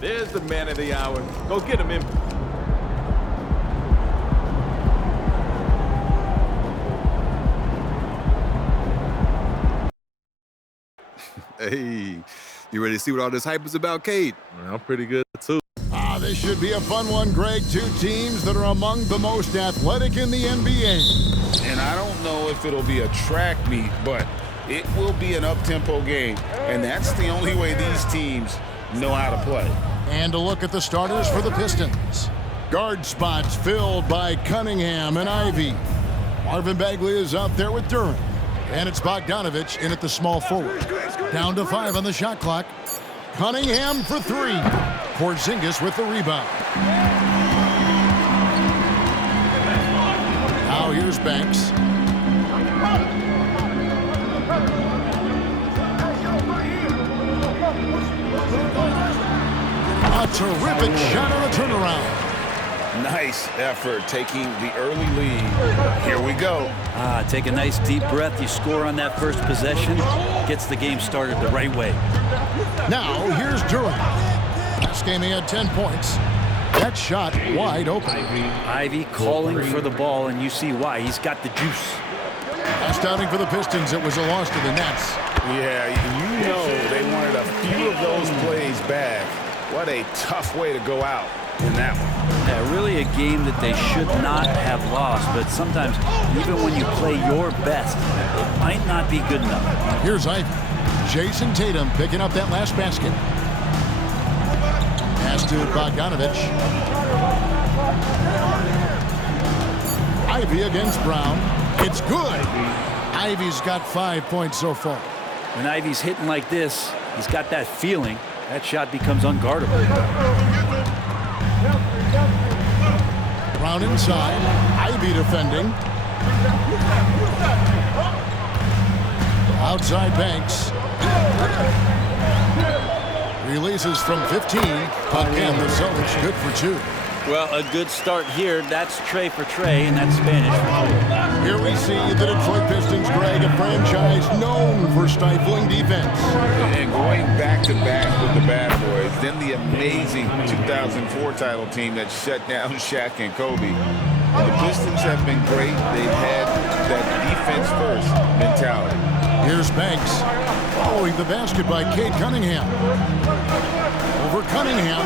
There's the man of the hour. Go get him, Imp. Hey, you ready to see what all this hype is about, Cade? I'm pretty good, too. This should be a fun one, Greg. Two teams that are among the most athletic in the NBA. And I don't know if it'll be a track meet, but it will be an up-tempo game. And that's the only way these teams know how to play. And a look at the starters for the Pistons. Guard spots filled by Cunningham and Ivy. Marvin Bagley is out there with Durant. And it's Bogdanovich in at the small forward. Down to 5 on the shot clock. Cunningham for 3. Porzingis with the rebound. Now here's Banks. A terrific shot on the turnaround. Nice effort taking the early lead. Here we go. Take a nice deep breath. You score on that first possession. Gets the game started the right way. Now here's Durant. Last game he had 10 points. That shot wide open. Ivy calling for the ball, and you see why. He's got the juice. Last outing for the Pistons, it was a loss to the Nets. Yeah, you know they wanted a few of those plays back. What a tough way to go out in that one. Yeah, really a game that they should not have lost, but sometimes even when you play your best, it might not be good enough. Here's Ivy. Jason Tatum picking up that last basket. Pass to Bogdanovich. Ivy against Brown. It's good. Ivy's got 5 points so far. When Ivy's hitting like this, he's got that feeling. That shot becomes unguardable. Brown inside. Ivy defending. Outside Banks. Releases from 15. Again, the Celtics good for 2. Well, a good start here. That's Trey for Trey, and that's Spanish for 2. Here we see the Detroit Pistons, Greg, a franchise known for stifling defense. And going back-to-back with the bad boys, then the amazing 2004 title team that shut down Shaq and Kobe. And the Pistons have been great. They've had that defense-first mentality. Here's Banks following the basket by Cade Cunningham. Over Cunningham.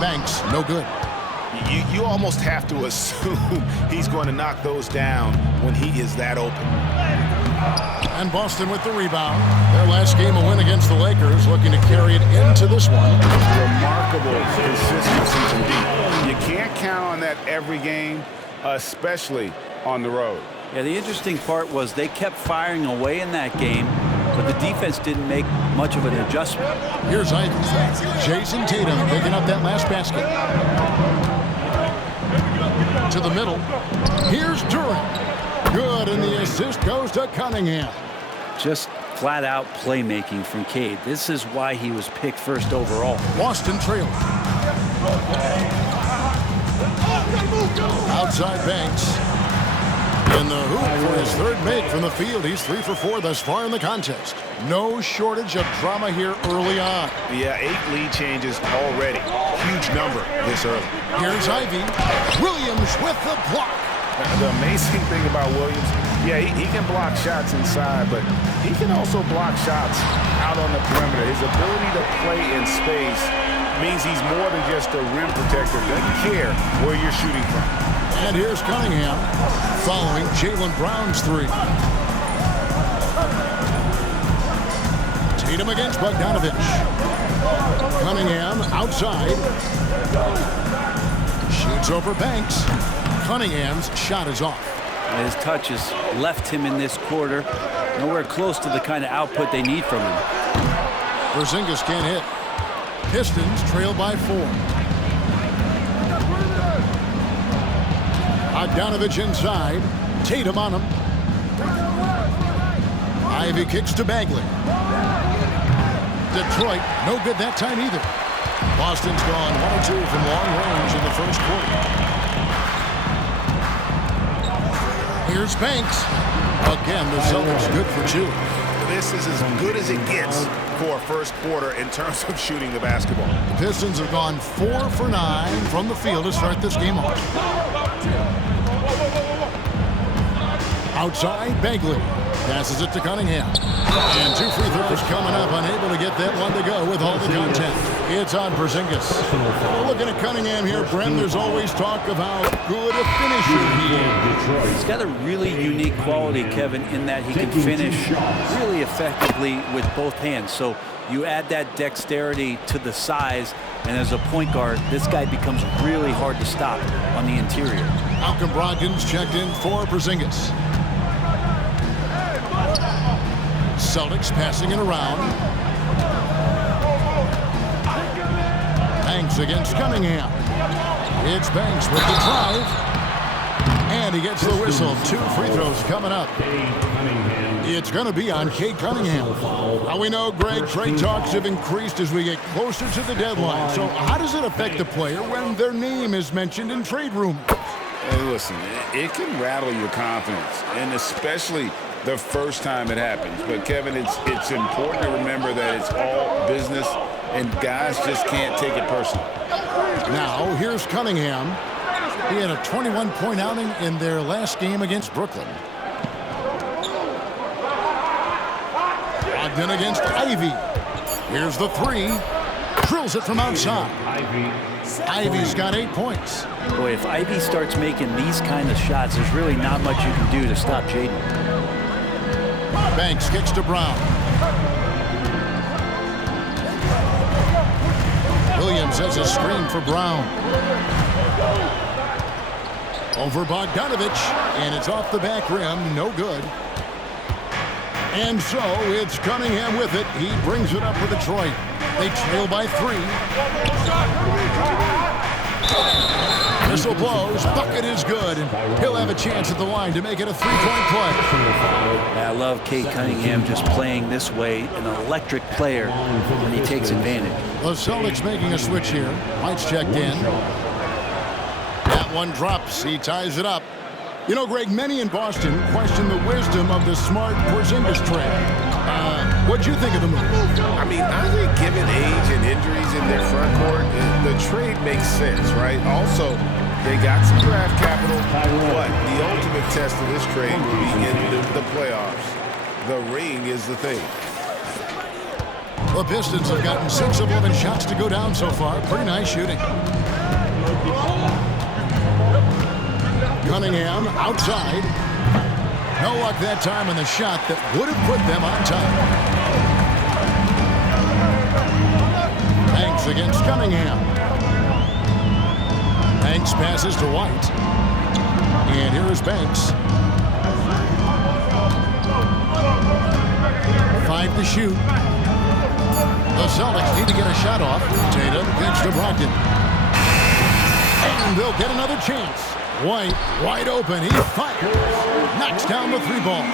Banks, no good. You almost have to assume he's going to knock those down when he is that open. And Boston with the rebound. Their last game a win against the Lakers, looking to carry it into this one. Remarkable consistency from deep. You can't count on that every game, especially on the road. Yeah, the interesting part was they kept firing away in that game, but the defense didn't make much of an adjustment. Here's Ivy. Jason Tatum picking up that last basket. To the middle. Here's Durant. Good, and the assist goes to Cunningham. Just flat-out playmaking from Cade. This is why he was picked first overall. Boston trailing. Outside Banks. In the hoop for his third make from the field. He's 3 for 4 thus far in the contest. No shortage of drama here early on. Yeah, 8 lead changes already. Huge number this early. Here's Ivy. Williams with the block. The amazing thing about Williams, yeah, he can block shots inside, but he can also block shots out on the perimeter. His ability to play in space means he's more than just a rim protector. Doesn't care where you're shooting from. And here's Cunningham following Jaylen Brown's 3. Tatum against Bogdanovich. Cunningham outside. Shoots over Banks. Cunningham's shot is off. His touches left him in this quarter. Nowhere close to the kind of output they need from him. Porzingis can't hit. Pistons trail by 4. Bogdanovich inside. Tatum on him. Ivy kicks to Bagley. Detroit, no good that time either. Boston's gone 1 or 2 from long range in the first quarter. Here's Banks. Again, the Celtics good for 2. this is as good as it gets for a first quarter in terms of shooting the basketball. The Pistons have gone 4 for 9 from the field to start this game off. Outside, Bagley passes it to Cunningham. And 2 free throws coming up, unable to get that one to go with all the content. It's on Porzingis. Looking at Cunningham here, Brent, there's always talk of how good a finisher he is. He's got a really unique quality, Kevin, in that he can finish really effectively with both hands. So you add that dexterity to the size, and as a point guard, this guy becomes really hard to stop on the interior. Malcolm Brogdon's checked in for Porzingis. Celtics passing it around. Banks against Cunningham. It's Banks with the drive. And he gets the whistle. 2 free throws coming up. It's going to be on Cade Cunningham. Now we know, Greg, trade talks have increased as we get closer to the deadline. So how does it affect the player when their name is mentioned in trade rumors? Hey, listen, it can rattle your confidence, and especially the first time it happens. But, Kevin, it's important to remember that it's all business, and guys just can't take it personally. Now, here's Cunningham. He had a 21-point outing in their last game against Brooklyn. Brogdon against Ivy. Here's the 3. Drills it from outside. Ivy's got 8 points. Boy, if Ivy starts making these kind of shots, there's really not much you can do to stop Jaden. Banks kicks to Brown. Williams has a screen for Brown. Over Bogdanovich, and it's off the back rim, no good. And so it's Cunningham with it. He brings it up for Detroit. They trail by 3. Whistle blows, bucket is good, and he'll have a chance at the line to make it a 3-point play. I love Cade Cunningham just playing this way, an electric player when he takes advantage. The Celtics making a switch here. White's checked in. That one drops. He ties it up. You know, Greg, many in Boston question the wisdom of the Smart Porzingis trade. What'd you think of the move? I mean, I think given age and injuries in their front court, the trade makes sense, right? Also, they got some draft capital, but the ultimate test of this trade will be in the playoffs. The ring is the thing. The Pistons have gotten 6 of 11 shots to go down so far. Pretty nice shooting. Cunningham outside. No luck that time on the shot that would have put them on top. Banks against Cunningham. Banks passes to White. And here is Banks. 5 to shoot. The Celtics need to get a shot off. Tatum gets to Brogdon. And they'll get another chance. White, wide open. He fires. Knocks down the 3-ball.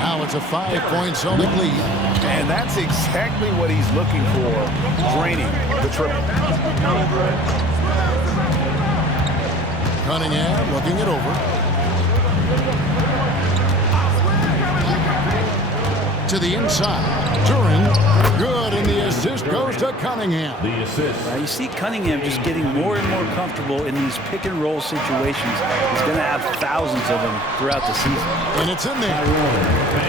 Now it's a 5-point Celtic lead. And that's exactly what he's looking for, draining the triple. Cunningham looking it over. To the inside. Duran, good, and the assist goes to Cunningham. You see Cunningham just getting more and more comfortable in these pick-and-roll situations. He's going to have thousands of them throughout the season. And it's in there.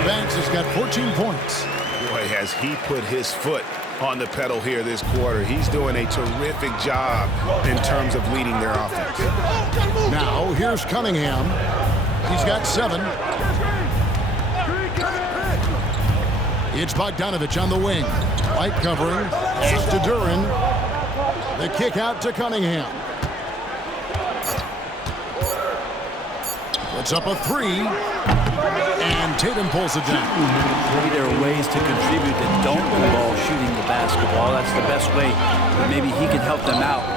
Banks has got 14 points. Boy, has he put his foot on the pedal here this quarter. He's doing a terrific job in terms of leading their offense. Now, here's Cunningham. He's got 7. It's Bogdanovich on the wing. White covering. Pass to Duran. The kick out to Cunningham. Puts up a 3. And Tatum pulls it down. Maybe there are ways to contribute that don't involve shooting the basketball. That's the best way. But maybe he can help them out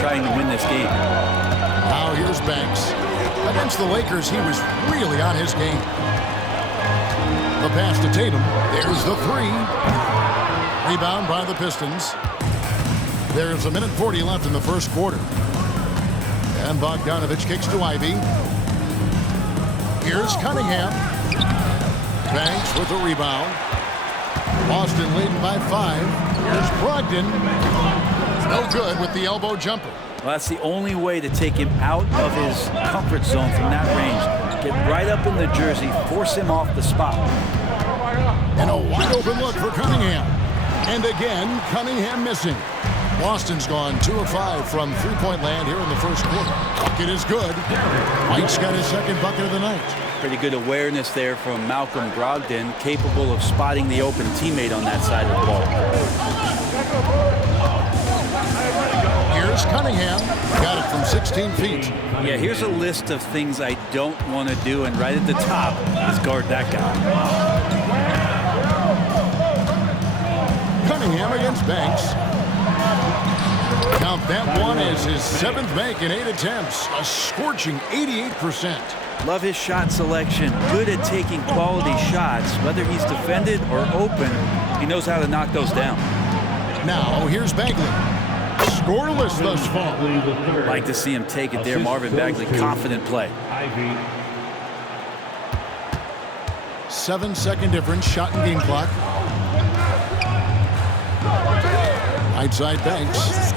trying to win this game. Now here's Banks. Against the Lakers, he was really on his game. The pass to Tatum. There's the 3. Rebound by the Pistons. There's 1:40 left in the first quarter. And Bogdanovich kicks to Ivy. Here's Cunningham. Banks with the rebound. Boston leading by 5. Here's Brogdon. No good with the elbow jumper. Well, that's the only way to take him out of his comfort zone from that range. Get right up in the jersey, force him off the spot. And a wide open look for Cunningham. And again, Cunningham missing. Boston's gone 2 of 5 from three-point land here in the first quarter. Bucket is good. White's got his second bucket of the night. Pretty good awareness there from Malcolm Brogdon, capable of spotting the open teammate on that side of the ball. Here's Cunningham. Got it from 16 feet. Yeah, here's a list of things I don't want to do, and right at the top is guard that guy. Cunningham against Banks. Count that one as his 7th bank in 8 attempts. A scorching 88%. Love his shot selection. Good at taking quality shots. Whether he's defended or open, he knows how to knock those down. Now, here's Bagley. Scoreless thus far. Like to see him take it there. Marvin Bagley, confident play. 7-second difference, shot and game clock. Right side Banks.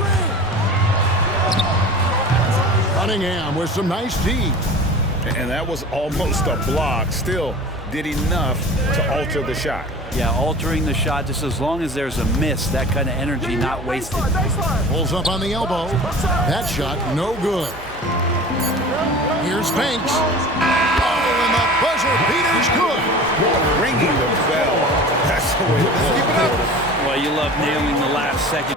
Cunningham with some nice D. And that was almost a block. Still did enough to alter the shot. Yeah, altering the shot just as long as there's a miss. That kind of energy not wasted. Pulls up on the elbow. That shot no good. Here's Banks. Oh, and the buzzer beater's good. Ringing the bell. That's the way to play. Well, you love nailing the last second.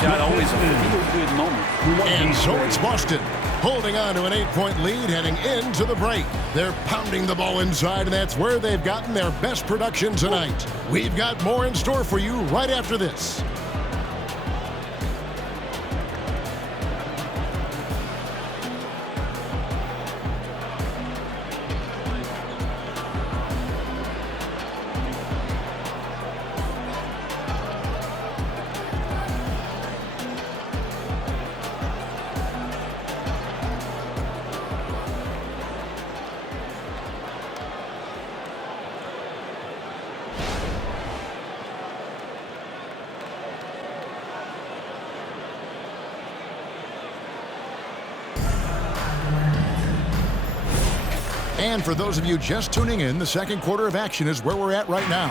Shot always a feel-good moment. And so it's Boston holding on to an 8-point lead heading into the break. They're pounding the ball inside, and that's where they've gotten their best production tonight. We've got more in store for you right after this. And for those of you just tuning in, the second quarter of action is where we're at right now.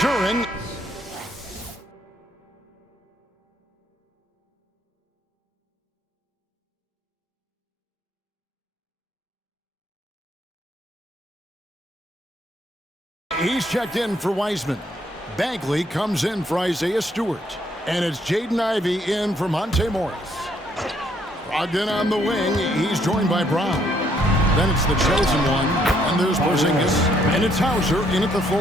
During he's checked in for Wiseman. Bagley comes in for Isaiah Stewart. And it's Jaden Ivey in for Monte Morris. Brogdon on the wing. He's joined by Brown. Then it's the chosen one. And there's Porzingis. And it's Hauser in at the 4.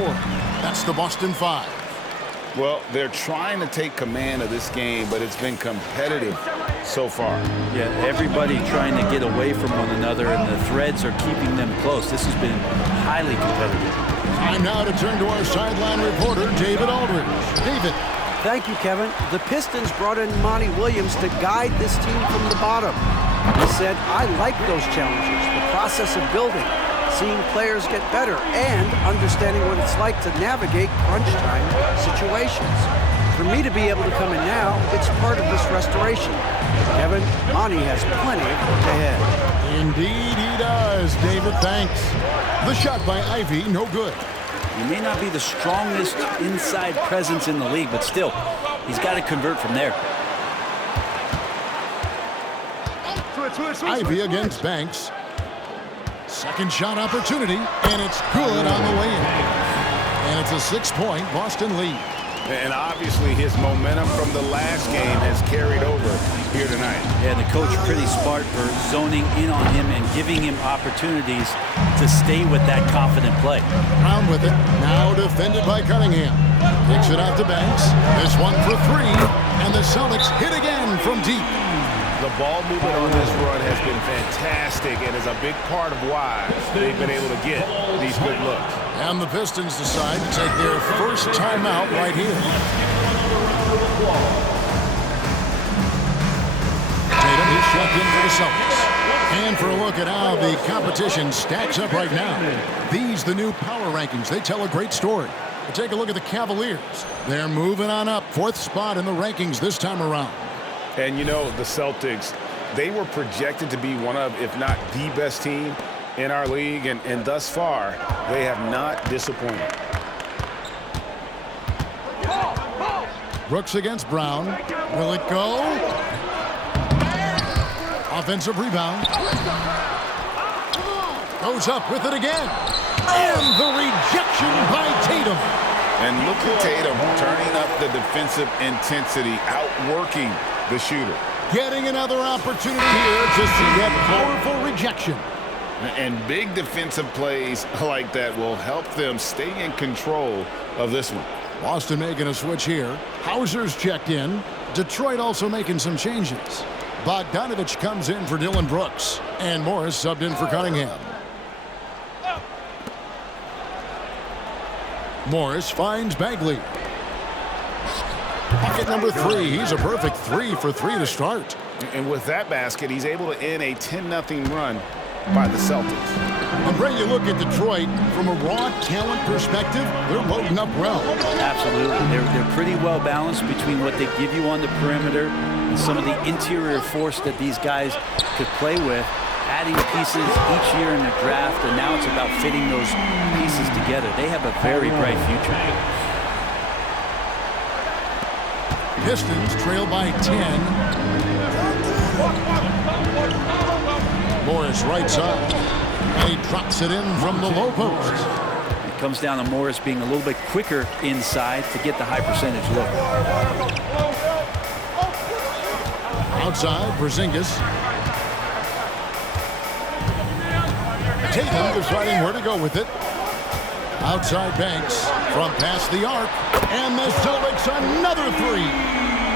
That's the Boston 5. Well, they're trying to take command of this game, but it's been competitive so far. Yeah, everybody trying to get away from one another, and the threads are keeping them close. This has been highly competitive. Time now to turn to our sideline reporter, David Aldridge. David. Thank you, Kevin. The Pistons brought in Monty Williams to guide this team from the bottom. He said, I like those challenges, the process of building, seeing players get better, and understanding what it's like to navigate crunch time situations. For me to be able to come in now, it's part of this restoration. Kevin, Monty has plenty of work ahead. Indeed he does, David. Thanks. The shot by Ivey, no good. He may not be the strongest inside presence in the league, but still, he's got to convert from there. Ivey against Banks. Second shot opportunity, and it's good on the way in. And it's a 6-point Boston lead. And obviously his momentum from the last game has carried over here tonight. Yeah, the coach pretty smart for zoning in on him and giving him opportunities to stay with that confident play. Brown with it. Now defended by Cunningham. Kicks it out to Banks. This one for three. And the Celtics hit again from deep. The ball movement on this run has been fantastic and is a big part of why they've been able to get these good looks. And the Pistons decide to take their first timeout right here. Tatum is checked in for the Celtics. And for a look at how the competition stacks up right now. These, the new power rankings, they tell a great story. But take a look at the Cavaliers. They're moving on up, 4th spot in the rankings this time around. And you know, the Celtics, they were projected to be one of, if not the best team in our league, and thus far, they have not disappointed. Brooks against Brown. Will it go? Offensive rebound. Goes up with it again. And the rejection by Tatum. And look at Tatum turning up the defensive intensity, outworking the shooter. Getting another opportunity here to see that powerful rejection. And big defensive plays like that will help them stay in control of this one. Boston making a switch here. Hauser's checked in. Detroit also making some changes. Bogdanovich comes in for Dylan Brooks. And Morris subbed in for Cunningham. Morris finds Bagley. Pocket number 3. He's a perfect 3 for 3 to start. And with that basket, he's able to end a 10-0 run by the Celtics. And Ray, you look at Detroit from a raw talent perspective, they're loading up well. Absolutely. They're pretty well balanced between what they give you on the perimeter and some of the interior force that these guys could play with, adding pieces each year in the draft, and now it's about fitting those pieces together. They have a very bright future. Pistons trail by 10. Morris right side. And he drops it in from the low post. It comes down to Morris being a little bit quicker inside to get the high percentage look. Outside, Porzingis. Tatum deciding where to go with it. Outside Banks from past the arc. And the Celtics another 3.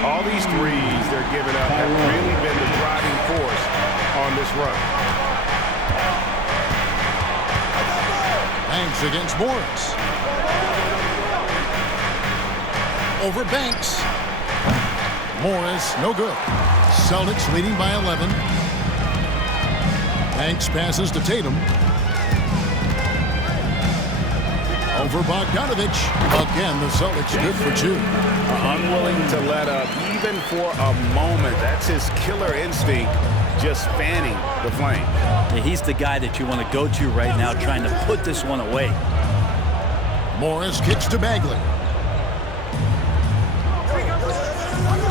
All these threes they're giving up have really been the driving force on this run. Banks against Morris. Over Banks. Morris, no good. Celtics leading by 11. Banks passes to Tatum. Over Bogdanovich. Again, the Celtics good for 2. Unwilling to let up even for a moment. That's his killer instinct, just fanning the flame. Yeah, he's the guy that you want to go to right now, trying to put this one away. Morris kicks to Bagley.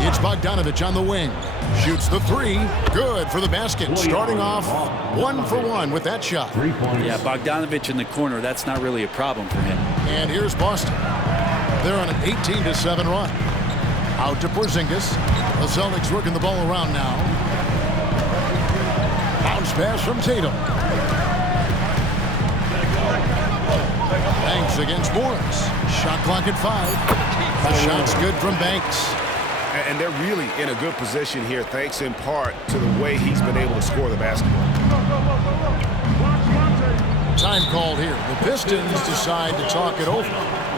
It's Bogdanovich on the wing. Shoots the 3. Good for the basket. Starting off 1 for 1 with that shot. Yeah, Bogdanovich in the corner, that's not really a problem for him. And here's Boston. They're on an 18-7 run. Out to Porzingis. The Celtics working the ball around now. Bounce pass from Tatum. Banks against Morris. Shot clock at 5. The shot's good from Banks. And they're really in a good position here, thanks in part to the way he's been able to score the basketball. Time called here. The Pistons decide to talk it over.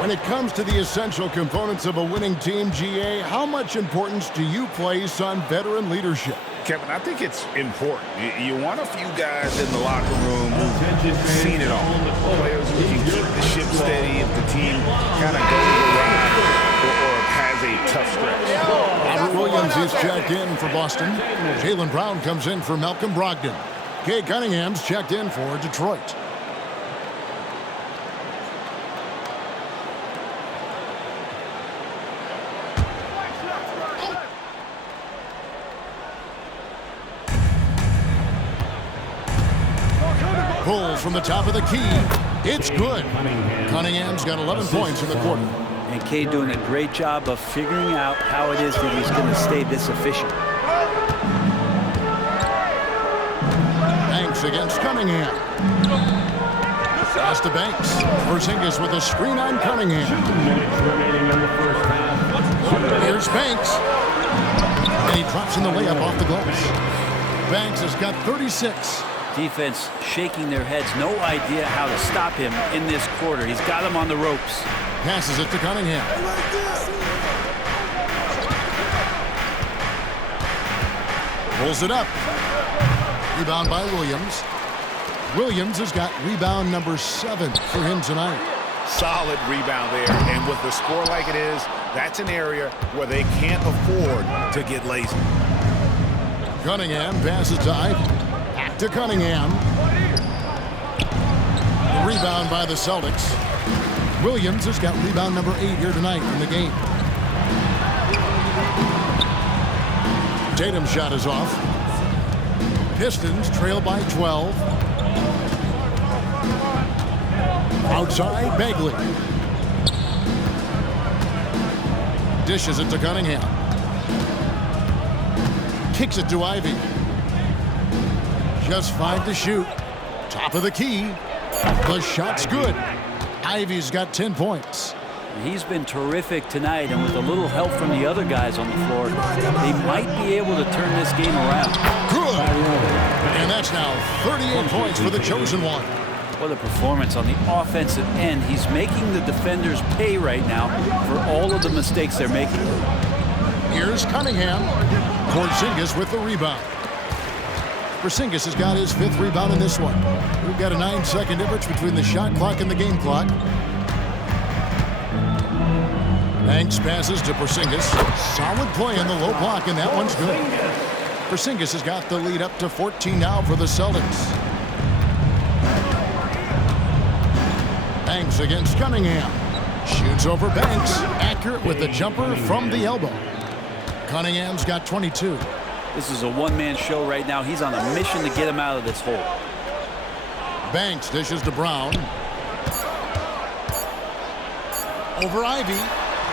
When it comes to the essential components of a winning team, GA, how much importance do you place on veteran leadership? Kevin, I think it's important. You want a few guys in the locker room who've seen it all. Players who can keep the ship steady if the team kind of goes awry or has a tough stretch. Robert Williams is checked in for Boston. Jaylen Brown comes in for Malcolm Brogdon. Kay Cunningham's checked in for Detroit. Pulls from the top of the key. It's good. Cunningham's got 11 points in the quarter. And Kay doing a great job of figuring out how it is that he's going to stay this efficient. against Cunningham. Pass to Banks. Porzingis with a screen on Cunningham. Here's Banks. And he drops in the layup off the glass. Banks has got 36. Defense shaking their heads. No idea how to stop him in this quarter. He's got him on the ropes. Passes it to Cunningham. Pulls it up. Rebound by Williams. Williams has got rebound number 7 for him tonight. Solid rebound there. And with the score like it is, that's an area where they can't afford to get lazy. Cunningham passes to Ivey. Back to Cunningham. The rebound by the Celtics. Williams has got rebound number 8 here tonight in the game. Tatum's shot is off. Pistons trail by 12. Outside, Bagley. Dishes it to Cunningham. Kicks it to Ivey. Just 5 to shoot. Top of the key. The shot's good. Ivey's got 10 points. He's been terrific tonight, and with a little help from the other guys on the floor, they might be able to turn this game around. Good. And that's now 38 points for the chosen one. What a performance on the offensive end. He's making the defenders pay right now for all of the mistakes they're making. Here's Cunningham. Porzingis with the rebound. Porzingis has got his 5th rebound in this one. We've got a 9-second difference between the shot clock and the game clock. Banks passes to Porzingis. Solid play in the low block, and that one's good. Porzingis has got the lead up to 14 now for the Celtics. Banks against Cunningham. Shoots over Banks. Accurate with the jumper from the elbow. Cunningham's got 22. This is a one-man show right now. He's on a mission to get him out of this hole. Banks dishes to Brown. Over Ivey.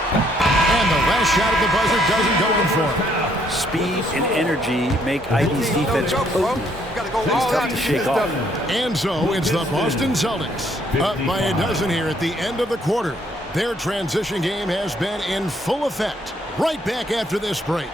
And the last shot at the buzzer doesn't go in for him. Speed and energy make Ivey's defense potent. It's tough to shake off. And so it's the Boston Celtics up by a dozen here at the end of the quarter. Their transition game has been in full effect. Right back after this break.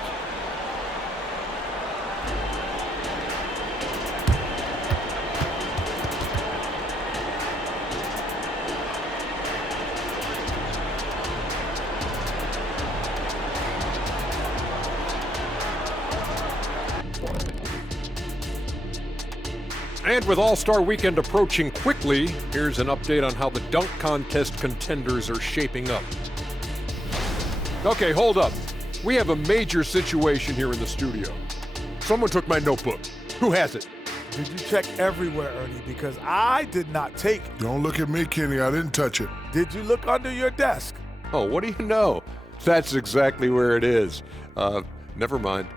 And with All-Star Weekend approaching quickly, here's an update on how the dunk contest contenders are shaping up. Okay, hold up. We have a major situation here in the studio. Someone took my notebook. Who has it? Did you check everywhere, Ernie? Because I did not take it. Don't look at me, Kenny. I didn't touch it. Did you look under your desk? Oh, what do you know? That's exactly where it is. Never mind.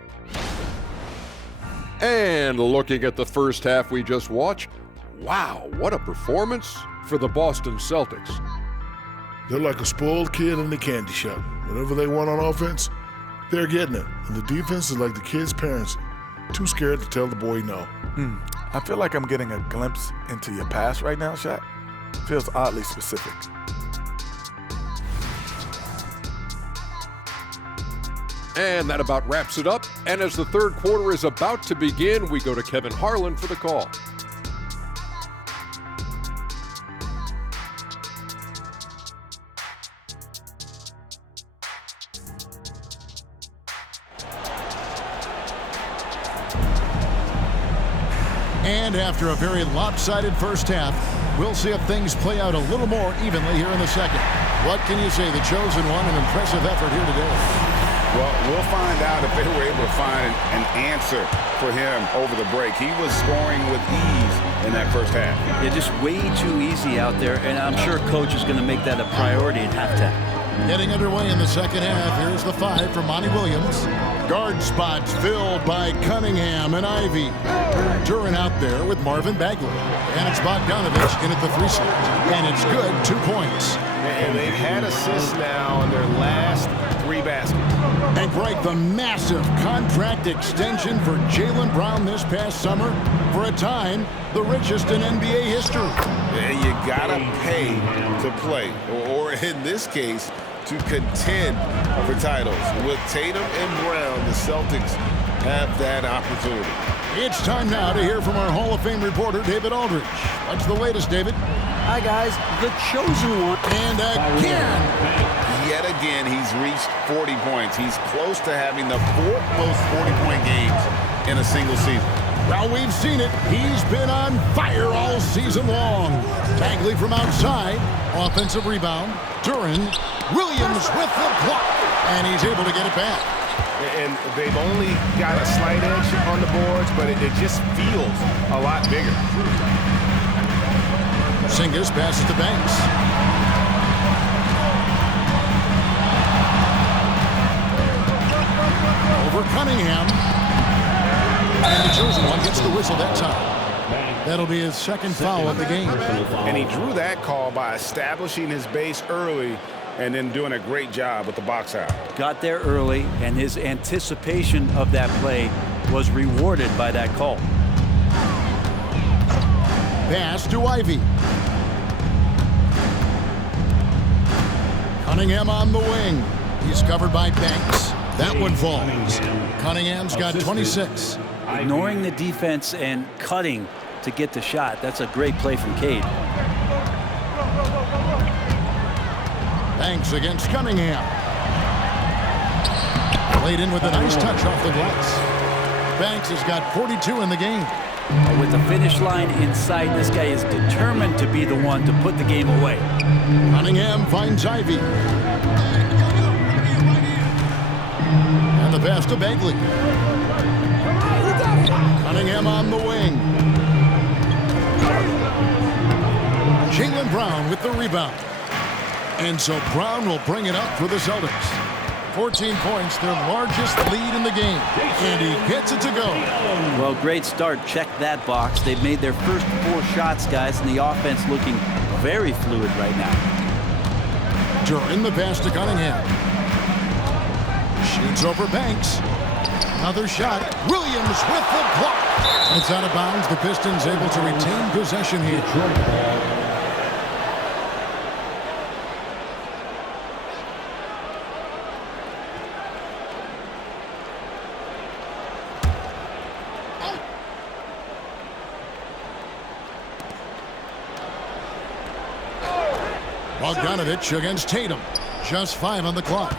And looking at the first half we just watched, wow, what a performance for the Boston Celtics. They're like a spoiled kid in the candy shop. Whatever they want on offense, they're getting it. And the defense is like the kid's parents, too scared to tell the boy no. I feel like I'm getting a glimpse into your past right now, Shaq. Feels oddly specific. And that about wraps it up. And as the third quarter is about to begin, we go to Kevin Harlan for the call. And after a very lopsided first half, we'll see if things play out a little more evenly here in the second. What can you say? The chosen one, an impressive effort here today. Well, we'll find out if they were able to find an answer for him over the break. He was scoring with ease in that first half. Yeah, just way too easy out there, and I'm sure Coach is going to make that a priority at halftime. Getting underway in the second half, here's the 5 for Monty Williams. Guard spots filled by Cunningham and Ivey. Duran out there with Marvin Bagley. And it's Bogdanovich in at the 3 slot. And it's good, 2 points. And they've had assists now in their last 3 baskets. And Greg, the massive contract extension for Jaylen Brown this past summer, for a time, the richest in NBA history. And you gotta pay to play, or in this case, to contend for titles. With Tatum and Brown, the Celtics have that opportunity. It's time now to hear from our Hall of Fame reporter, David Aldridge. What's the latest, David? Hi, guys. The chosen one. And again. Yet again, he's reached 40 points. He's close to having the 4th most 40-point games in a single season. Well, we've seen it. He's been on fire all season long. Bagley from outside. Offensive rebound. Duren. Williams with the block. And he's able to get it back. And they've only got a slight edge on the boards, but it just feels a lot bigger. Porzingis passes to Banks. Over Cunningham. And the chosen one gets the whistle that time. That'll be his 2nd foul of the game. And he drew that call by establishing his base early and then doing a great job with the box out. Got there early, and his anticipation of that play was rewarded by that call. Pass to Ivy. Cunningham on the wing. He's covered by Banks. That one falls. Cunningham's got 26. Ignoring the defense and cutting to get the shot. That's a great play from Cade. Banks against Cunningham. Played in with a nice touch off the glass. Banks has got 42 in the game. With the finish line in sight, this guy is determined to be the one to put the game away. Cunningham finds Ivy. And the pass to Bagley. Cunningham on the wing. Jaylen Brown with the rebound. And so Brown will bring it up for the Celtics. 14 points, their largest lead in the game. And he gets it to go. Well, great start. Check that box. They've made their first 4 shots, guys, and the offense looking very fluid right now. Duren the pass to Cunningham. Shoots over Banks. Another shot. Williams with the block. It's out of bounds. The Pistons able to retain possession here. Bogdanovich against Tatum. Just 5 on the clock.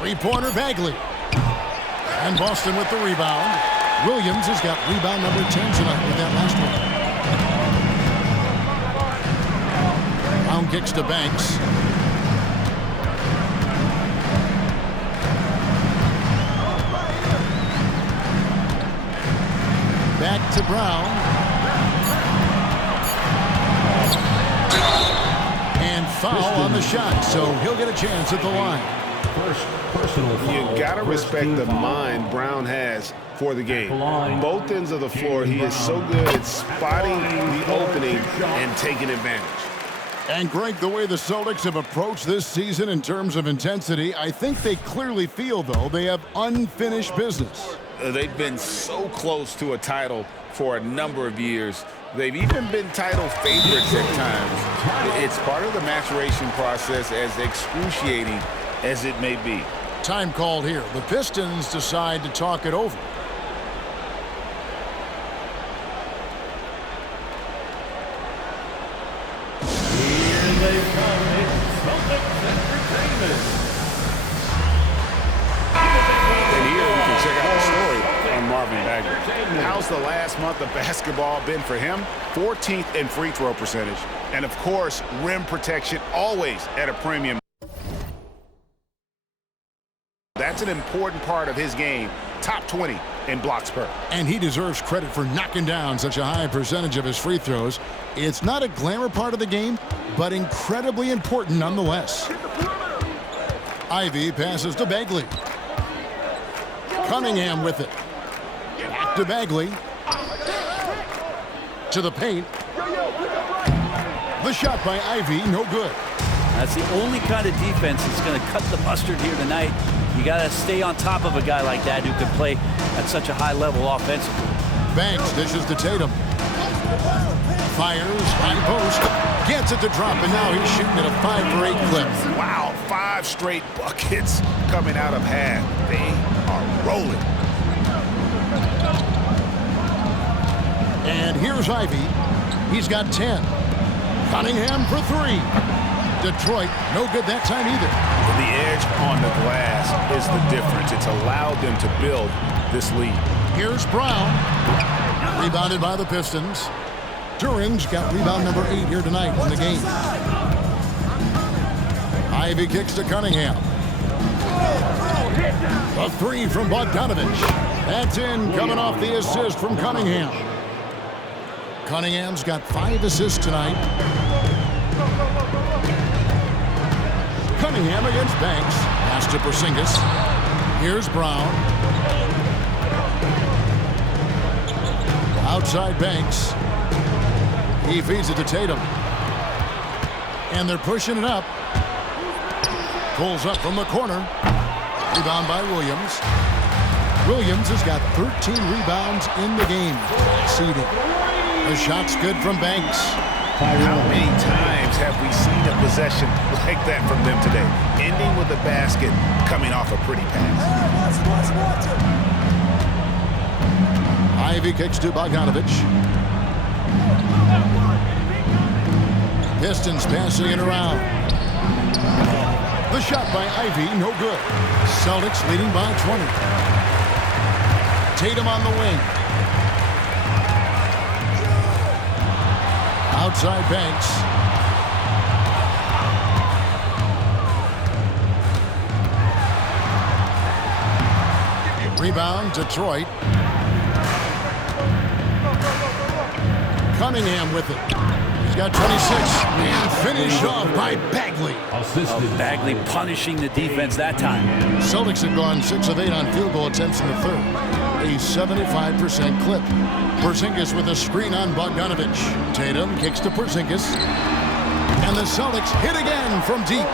3-pointer Bagley. And Boston with the rebound. Williams has got rebound number 10 tonight with that last one. Brown kicks to Banks. Back to Brown. And foul on the shot, so he'll get a chance at the line. You gotta respect the mind Brown has for the game. Both ends of the floor, he is so good at spotting the opening and taking advantage. And Greg, the way the Celtics have approached this season in terms of intensity, I think they clearly feel, though, they have unfinished business. They've been so close to a title for a number of years. They've even been title favorites at times. It's part of the maturation process, as excruciating as it may be. Time called here. The Pistons decide to talk it over. Here they come. It's Celtics Entertainment. And here we can check out the story on Marvin Bagley. How's the last month of basketball been for him? 14th in free throw percentage. And, of course, rim protection always at a premium. That's an important part of his game. Top 20 in blocks per. And he deserves credit for knocking down such a high percentage of his free throws. It's not a glamour part of the game, but incredibly important nonetheless. Ivy passes to Bagley. Cunningham with it. Back to Bagley. To the paint. The shot by Ivy, no good. That's the only kind of defense that's going to cut the mustard here tonight. You got to stay on top of a guy like that who can play at such a high level offensively. Banks dishes to Tatum. Fires, high post, gets it to drop, and now he's shooting at a 5-for-8 clip. Wow, 5 straight buckets coming out of half. They are rolling. And here's Ivy. He's got 10. Cunningham for 3. Detroit, no good that time either. The edge on the glass is the difference. It's allowed them to build this lead. Here's Brown. Rebounded by the Pistons. Duran's got rebound number 8 here tonight in the game. Ivy kicks to Cunningham. A 3 from Bogdanovich. That's in, coming off the assist from Cunningham. Cunningham's got 5 assists tonight. Cunningham against Banks. Pass to Porzingis. Here's Brown. Outside Banks. He feeds it to Tatum. And they're pushing it up. Pulls up from the corner. Rebound by Williams. Williams has got 13 rebounds in the game. Exceeding. The shot's good from Banks. How many times have we seen a possession like that from them today? Ending with a basket, coming off a pretty pass. Ivy kicks to Bogdanovich. Pistons passing it around. The shot by Ivy, no good. Celtics leading by 20. Tatum on the wing. Outside Banks. Rebound, Detroit. Cunningham with it. He's got 26. And finished off by Bagley. Bagley punishing the defense that time. Celtics have gone 6 of 8 on field goal attempts in the third. A 75% clip. Porzingis with a screen on Bogdanovich. Tatum kicks to Porzingis. And the Celtics hit again from deep.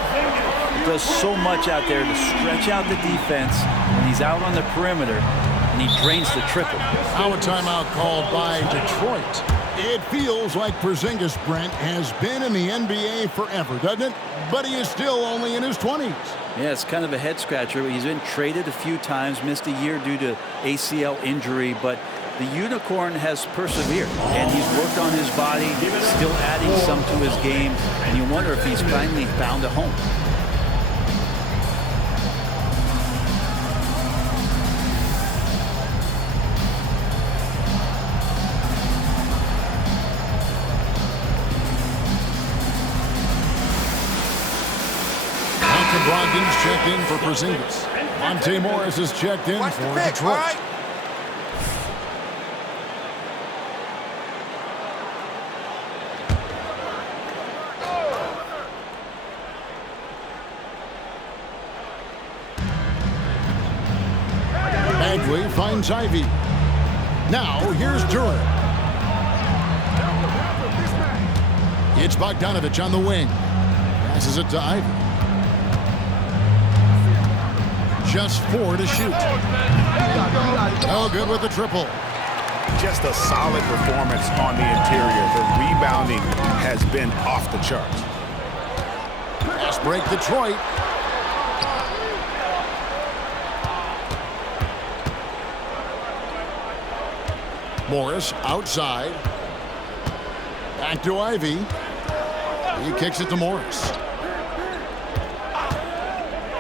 He does so much out there to stretch out the defense when he's out on the perimeter, and he drains the triple. Now a timeout called by Detroit. It feels like Porzingis, Brent, has been in the NBA forever, doesn't it? But he is still only in his 20s. Yeah, it's kind of a head scratcher. He's been traded a few times, missed a year due to ACL injury, but the Unicorn has persevered, and he's worked on his body, still adding some to his game, and you wonder if he's finally found a home. Brogdon's checked in for Porzingis. Monte Morris is checked in for Detroit. Bagley finds Ivy. Now here's Durant. It's Bogdanovich on the wing. Passes it to Ivy. Just 4 to shoot. No good with the triple. Just a solid performance on the interior. The rebounding has been off the charts. Fast break Detroit. Morris outside. Back to Ivy. He kicks it to Morris.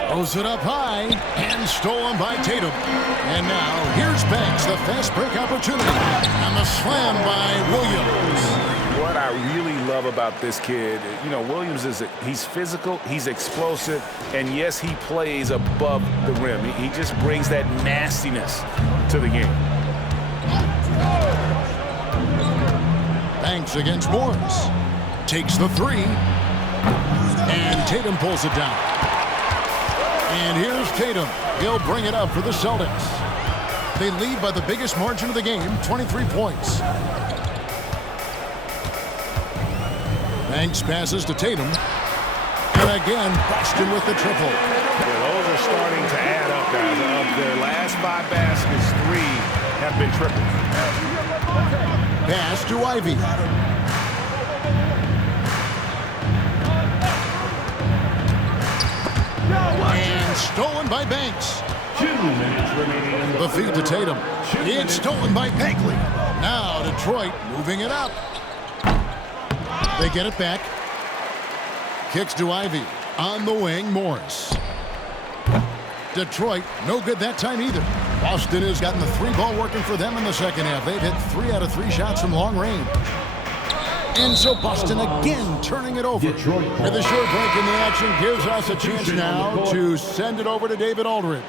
Throws it up high and stolen by Tatum. And now here's Banks, the fast break opportunity. And the slam by Williams. What I really love about this kid, you know, Williams he's physical, he's explosive, and yes, he plays above the rim. He just brings that nastiness to the game. Banks against Morris. Takes the 3. And Tatum pulls it down. And here's Tatum. He'll bring it up for the Celtics. They lead by the biggest margin of the game, 23 points. Banks passes to Tatum. And And again, Boston with the triple. Yeah, those are starting to add up, guys. Of their last 5 baskets, 3 have been triples. Pass to Ivy. And stolen by Banks. 2 minutes remaining in The feed to Tatum. It's stolen by Bagley. Now Detroit moving it up. They get it back. Kicks to Ivy. On the wing, Morris. Detroit, no good that time either. Boston has gotten the 3-ball working for them in the second half. They've hit 3 out of 3 shots from long range. And so Boston again turning it over. With a short break in the action gives us a chance now to send it over to David Aldridge.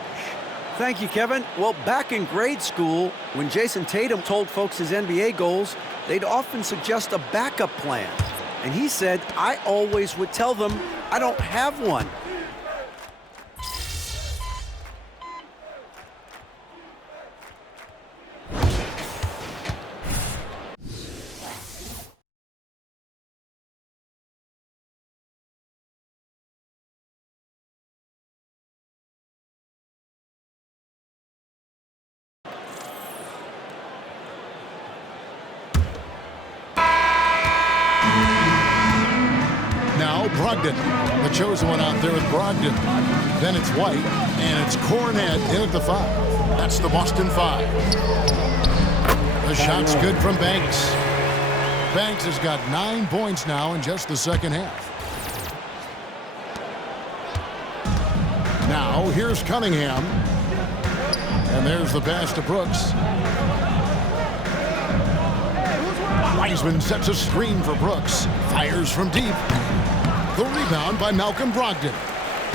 Thank you, Kevin. Well, back in grade school, when Jason Tatum told folks his NBA goals, they'd often suggest a backup plan. And he said, I always would tell them, I don't have one. Brogdon, the chosen one out there with Brogdon. Then it's White, and it's Cornet in at the 5. That's the Boston 5. The shot's good from Banks. Banks has got 9 points now in just the second half. Now, here's Cunningham. And there's the pass to Brooks. Wiseman sets a screen for Brooks. Fires from deep. The rebound by Malcolm Brogdon.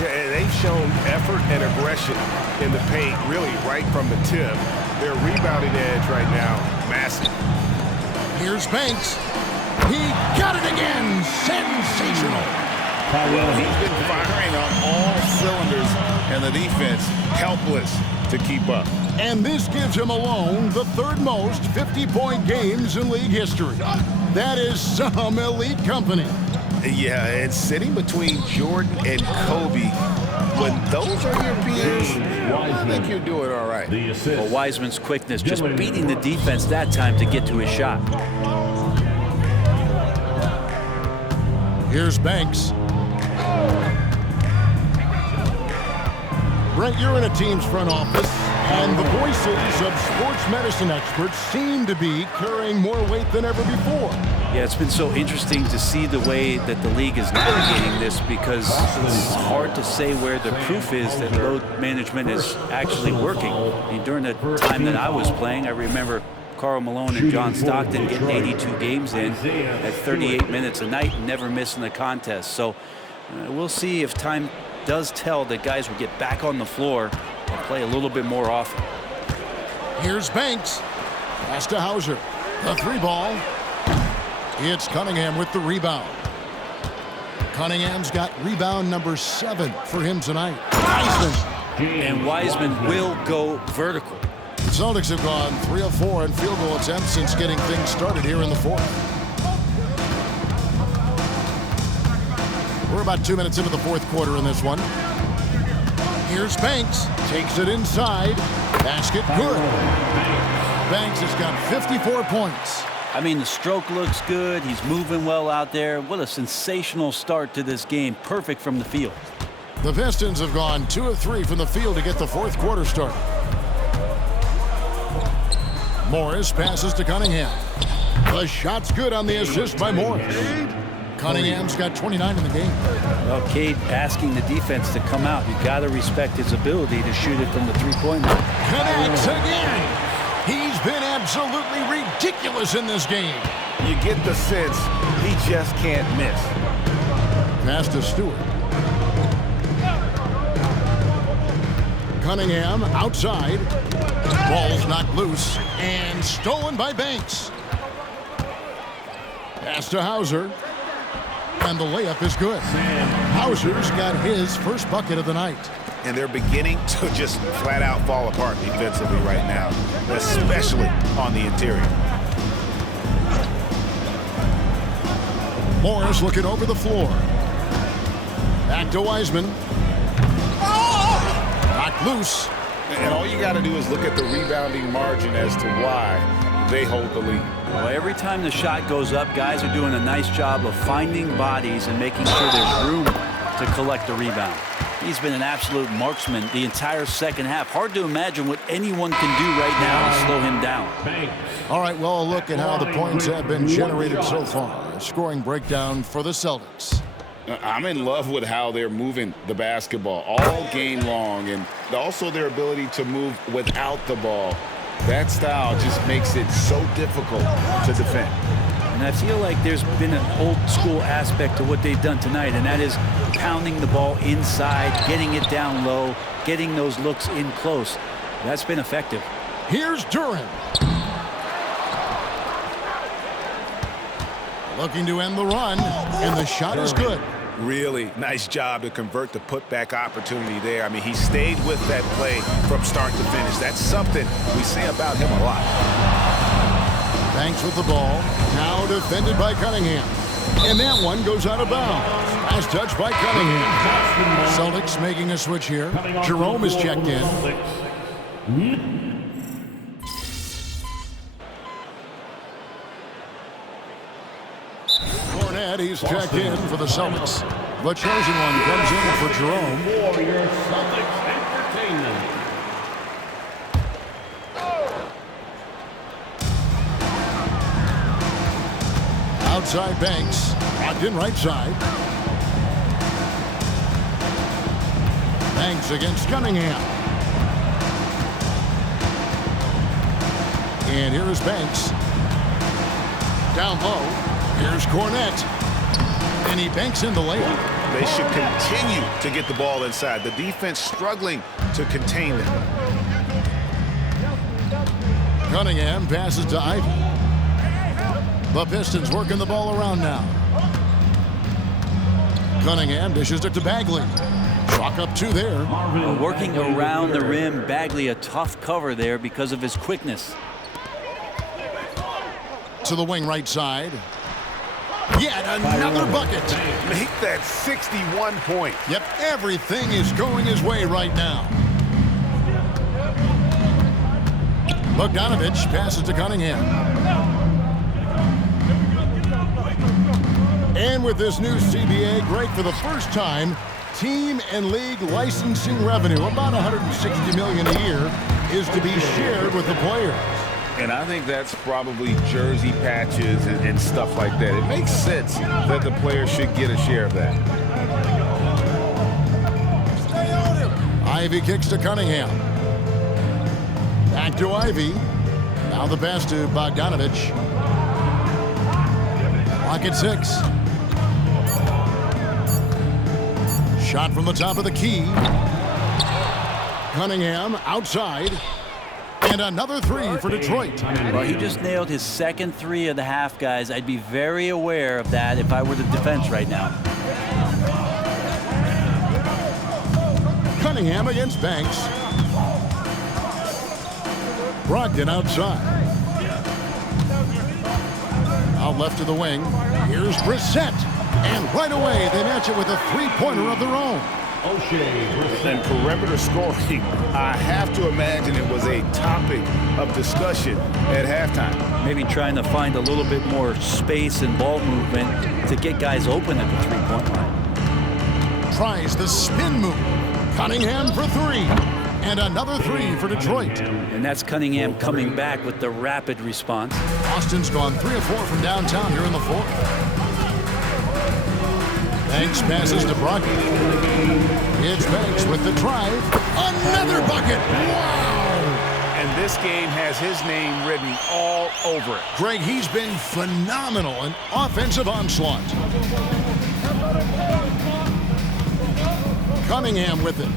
Yeah, they've shown effort and aggression in the paint, really right from the tip. Their rebounding edge right now, massive. Here's Banks. He got it again. Sensational. Well, he's been firing on all cylinders, and the defense helpless to keep up. And this gives him alone the 3rd most 50-point games in league history. That is some elite company. Yeah, and sitting between Jordan and Kobe, when those are your peers, I think you're doing all right. Well, Wiseman's quickness, just beating the defense that time to get to his shot. Here's Banks. Brent, you're in a team's front office, and the voices of sports medicine experts seem to be carrying more weight than ever before. Yeah, it's been so interesting to see the way that the league is navigating this, because it's hard to say where the proof is that load management is actually working. I mean, during the time that I was playing, I remember Karl Malone and John Stockton getting 82 games in at 38 minutes a night and never missing a contest. So we'll see if time does tell that guys will get back on the floor and play a little bit more often. Here's Banks. Pass to Hauser. The 3-ball. It's Cunningham with the rebound. Cunningham's got rebound number 7 for him tonight. Wiseman. And Wiseman will go vertical. The Celtics have gone 3 of 4 in field goal attempts since getting things started here in the 4th. We're about 2 minutes into the 4th quarter in this one. Here's Banks. Takes it inside. Basket good. Banks has got 54 points. I mean, the stroke looks good. He's moving well out there. What a sensational start to this game. Perfect from the field. The Pistons have gone 2 of 3 from the field to get the 4th quarter started. Morris passes to Cunningham. The shot's good on the assist by Morris. Cunningham's got 29 in the game. Well, Cade asking the defense to come out. You got to respect his ability to shoot it from the 3-point line. Connects again. He's been absolutely ridiculous in this game. You get the sense he just can't miss. Pass to Stewart. Cunningham outside. Ball's knocked loose and stolen by Banks. Pass to Hauser. And the layup is good. Hauser's got his first bucket of the night. And they're beginning to just flat out fall apart defensively right now, especially on the interior. Morris looking over the floor. Back to Wiseman. Knocked loose. And all you got to do is look at the rebounding margin as to why they hold the lead. Well, every time the shot goes up, guys are doing a nice job of finding bodies and making sure there's room to collect the rebound. He's been an absolute marksman the entire second half. Hard to imagine what anyone can do right now to slow him down. All right, well, a look at how the points have been generated so far. A scoring breakdown for the Celtics. I'm in love with how they're moving the basketball all game long, and also their ability to move without the ball. That style just makes it so difficult to defend. And I feel like there's been an old school aspect to what they've done tonight, and that is pounding the ball inside, getting it down low, getting those looks in close. That's been effective. Here's Duren. Looking to end the run, and the shot is good. Really nice job to convert the putback opportunity there. I mean, he stayed with that play from start to finish. That's something we say about him a lot. Banks with the ball. Now defended by Cunningham. And that one goes out of bounds. Last touch by Cunningham. Celtics making a switch here. Jerome is checked in. Cornette, he's checked in for the Celtics. The chosen one comes in for Jerome. Warrior Celtics Entertainment. Outside Banks. Locked in right side. Banks against Cunningham. And here is Banks. Down low. Here's Cornette. And he banks in the layup. They should continue to get the ball inside. The defense struggling to contain them. Cunningham passes to Ivy. The Pistons working the ball around now. Cunningham dishes it to Bagley. Chalk up two there. Working around the rim, Bagley a tough cover there because of his quickness. To the wing right side. Yet another bucket. Make that 61 points. Yep, everything is going his way right now. Bogdanovich passes to Cunningham. And with this new CBA, great for the first time, team and league licensing revenue, about $160 million a year, is to be shared with the players. And I think that's probably jersey patches and stuff like that. It makes sense that the players should get a share of that. Ivy kicks to Cunningham. Back to Ivy. Now the pass to Bogdanovich. Clock at 6. Shot from the top of the key. Cunningham outside. And another three for Detroit. Well, he just nailed his second three of the half, guys. I'd be very aware of that if I were the defense right now. Cunningham against Banks. Brogdon outside. Out left to the wing. Here's Brissett. And right away, they match it with a three-pointer of their own. And perimeter scoring, I have to imagine it was a topic of discussion at halftime. Maybe trying to find a little bit more space and ball movement to get guys open at the three-point line. Tries the spin move. Cunningham for three. And another three for Detroit. And that's Cunningham coming back with the rapid response. Austin's gone 3 of 4 from downtown here in the fourth. Banks passes to Brogdon. It's Banks with the drive. Another bucket. Wow. And this game has his name written all over it. Greg, he's been phenomenal in offensive onslaught. Cunningham with it.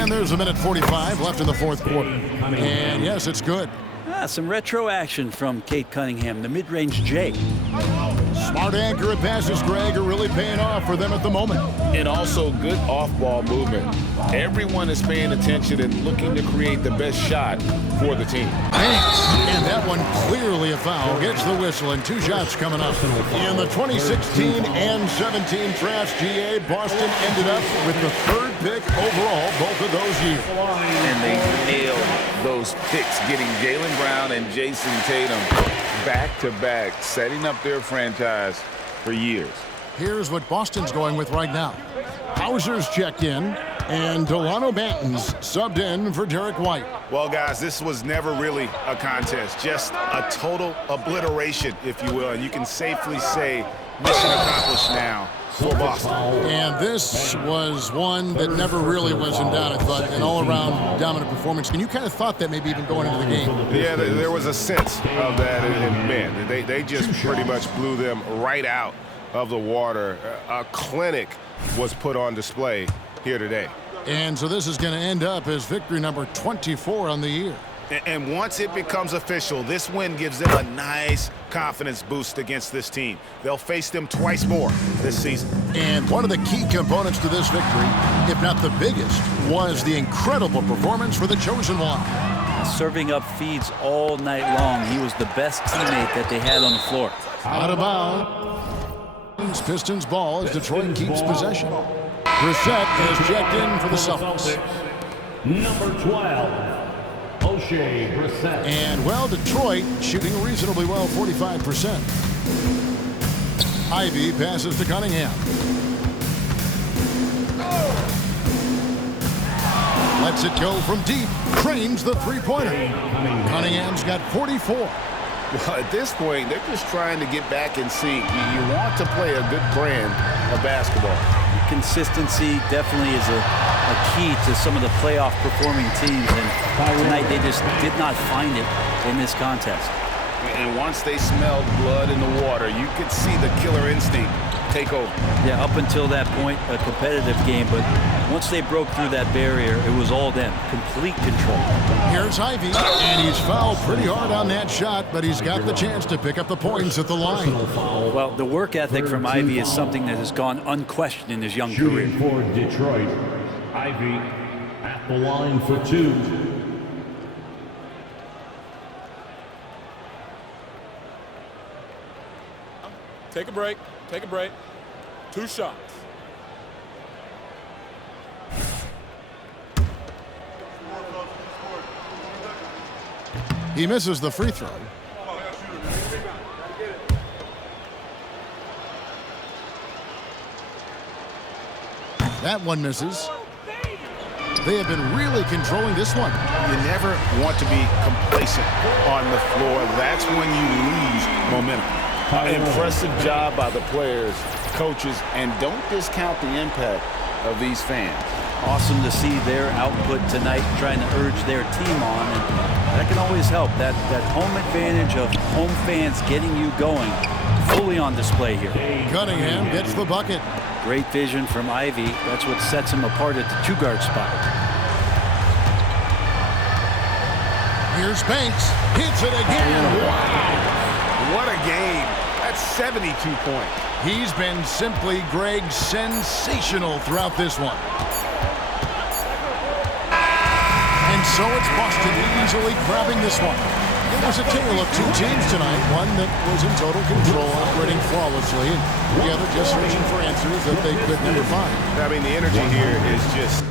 And there's a minute 45 left in the fourth quarter. And yes, it's good. Some retro action from Cade Cunningham, the mid-range J. Smart accurate passes, Greg, are really paying off for them at the moment. And also good off-ball movement. Everyone is paying attention and looking to create the best shot for the team. Banks, and that one clearly a foul, gets the whistle, and 2 shots coming up. In the 2016 and 17 drafts, GA, Boston ended up with the 3rd pick overall both of those years. And they nailed those picks, getting Jaylen Brown and Jason Tatum back-to-back, setting up their franchise for years. Here's what Boston's going with right now. Hauser's checked in, and Delano Banton's subbed in for Derek White. Well, guys, this was never really a contest, just a total obliteration, if you will. And you can safely say mission accomplished now for Boston. And this was one that never really was in doubt, I thought, an all-around dominant performance. And you kind of thought that maybe even going into the game. Yeah, there was a sense of that, and man, they just pretty much blew them right out of the water. A clinic was put on display here today. And so this is going to end up as victory number 24 on the year. And once it becomes official, this win gives them a nice confidence boost against this team. They'll face them twice more this season. And one of the key components to this victory, if not the biggest, was the incredible performance for the chosen one. Serving up feeds all night long. He was the best teammate that they had on the floor. Out of bounds. Pistons ball as Detroit keeps possession. Brissett has checked in for the Celtics. Number 12. O'Shea Brissett. And, well, Detroit shooting reasonably well, 45%. Ivy passes to Cunningham. Lets it go from deep. Trains the three-pointer. Cunningham's got 44. Well, at this point, they're just trying to get back in sync. You want to play a good brand of basketball. Consistency definitely is a key to some of the playoff performing teams, and tonight they just did not find it in this contest. And once they smelled blood in the water, you could see the killer instinct take over. Yeah, up until that point, a competitive game, but once they broke through that barrier, it was all them. Complete control. Here's Ivy, and he's fouled pretty hard on that shot, but he's got the chance to pick up the points at the line. Well, the work ethic from Ivy is something that has gone unquestioned in his young career. Shooting for Detroit, Ivy at the line for 2. Take a break. Take a break. 2 shots. He misses the free throw. That one misses. They have been really controlling this one. You never want to be complacent on the floor. That's when you lose momentum. Impressive job by the players, coaches, and don't discount the impact of these fans. Awesome to see their output tonight, trying to urge their team on, and that can always help. That home advantage of home fans getting you going, fully on display here. Cunningham gets the bucket. Great vision from Ivy. That's what sets him apart at the 2-guard spot. Here's Banks. Hits it again. Wow. What a game. That's 72 points. He's been simply, Greg, sensational throughout this one. And so it's Boston easily grabbing this one. It was a tale of 2 teams tonight, one that was in total control, operating flawlessly, and the other just searching for answers that they could never find. I mean, the energy here is just